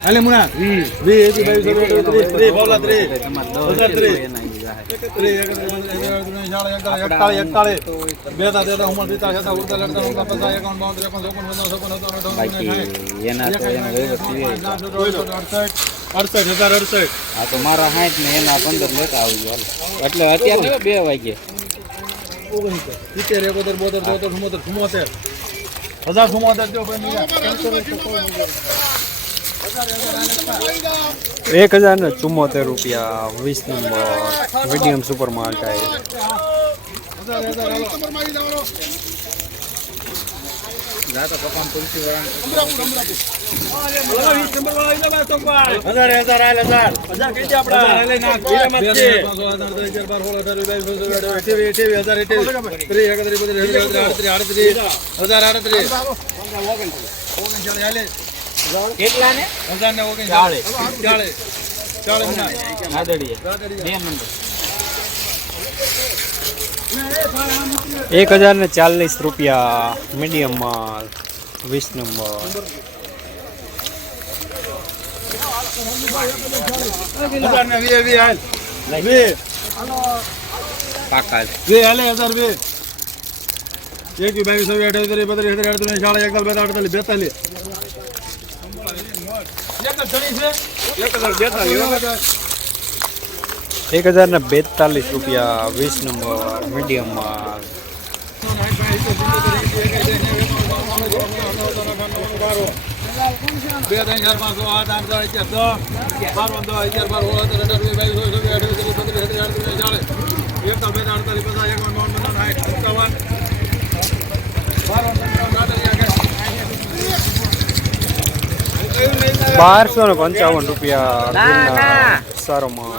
હાલે મુના વી વી એથી બાવીસ ત્રીસ ત્રીસ બાવલા ત્રીસ. હજાર ત્રીસ. ત્રીસ એકતાળીસ એકતાળીસ. બેતા તેતા ઉમર પિતા છતાં ઉડતા લડતા ઉડતા પચાસ એકાવન બાવન ત્રેપન ચોપન પચાસ છપ્પન સત્તાવન બાકી એના તો એનો વહીવટ અડસઠ હજાર અડસઠ. આ તો મારા સાઠ ને એના પંદર લેતા આવી હાલ. એટલે અત્યારે બે વાગે ઓગણીસો સિત્તેર એકોતેર બોતેર તોતેર ચુમ્મોતેર ચુમ્મોતેર હજાર ચુમ્મોતેર જો ભાઈ એક હજાર ને ચુમ્મોતેર રૂપિયા વીસ નંબર મીડિયમ સુપર વાળા હજાર આડત્રીસ આડત્રીસ હજાર આડત્રીસ ઓગણચાળીસ હાલે કેટલા ને હજાર ને ઓગણચાળીસ ચાળીસ ચાળીસ ના આદડીએ બે નંબર એક હજાર ને ચાલીસ રૂપિયા મીડિયમ માલ વીસ નંબર હજાર ને વીસ વીસ હાલ વીસ કાકા વીસ હાલે હજાર વીસ એકવીસ બાવીસ ચોવીસ અઠાવીસ ત્રીસ બત્રીસ અઠાવીસ અડત્રીસ ચાળીસ એકતાલીસ બેતાલીસ અડતાલીસ બેતાલીસ એક હજાર ને બેતાલીસ રૂપિયા વીસ નંબર મીડિયમ માલ બે ત્રણ ચાર પાંચસો આઠ આઠ દસ અગિયાર દસ બાર પંદર અગિયાર બાર સોળ અઢાર વીસ બાવીસ ચોવીસ ચોવીસ અઠાવીસ ત્રીસ બત્રીસ અડત્રીસ અડત્રીસ ચાલીસ એકતાલીસ બેતાલીસ અડતાલીસ પચાસ એકાવન બાવન પંચાવન સાઠ સત્તાવન બારસો ને પંચાવન રૂપિયા. સારો માલ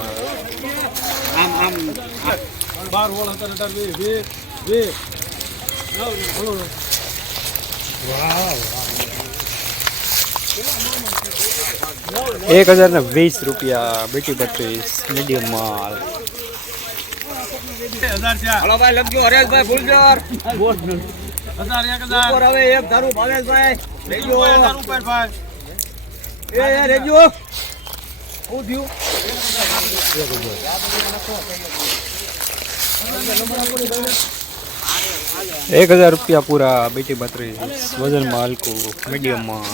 એક હજાર ને વીસ રૂપિયા બેટી બત્રીસ મીડિયમ માલ. હજાર હલો ભાઈ લખજો હરેશભાઈ ફૂલજર હજાર એક હજાર. હવે એક ધારું ભાવેશભાઈ. ભાઈ. એ એ રેજો શું થયું એક હજાર રૂપિયા પૂરા બેટી બત્રીસ વજન માં હલકું મીડિયમ માલ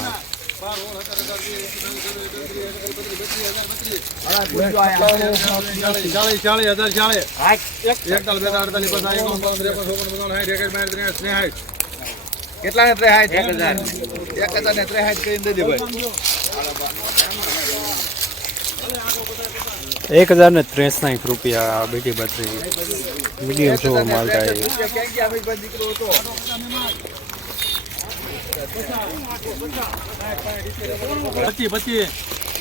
ચાલીસ ચાલીસ ચાલીસ હજાર ચાલીસ એકતાલીસ બેતાલીસ અડતાલીસ પચાસ એકાવન બાવન ત્રેપન ચોપન પચાવન સાઠ એકસઠ બાસઠ ત્રેસઠ ત્રેસઠ કેટલા ને ત્રેહાઠ એક હજાર એક હજાર ને ત્રેહાઠ કરીને દે દે ભાઈ એક હજાર ને ત્રેસઠ રૂપિયા બેટી બત્રીસ મીડિયમ સુપર માલ ટાઈપ ક્યાં ગયા અમિતભાઈ દીકરો હતો પચીસ પચીસ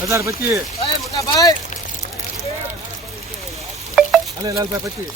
હજાર પચીસ અલે લાલભાઈ પચીસ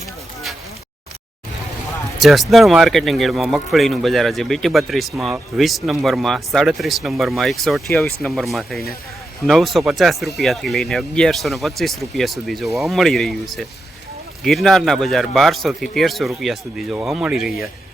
જસદણ માર્કેટિંગ એડમાં મગફળીનું બજાર આજે બીટી બત્રીસમાં, વીસ નંબરમાં, સાડત્રીસ નંબરમાં, એકસો અઠ્યાવીસ નંબરમાં થઈને નવસો પચાસ રૂપિયાથી લઈને અગિયારસો ને પચીસ રૂપિયા સુધી જોવા મળી રહ્યું છે. ગિરનારના બજાર બારસોથી તેરસો રૂપિયા સુધી જોવા મળી રહ્યા છે.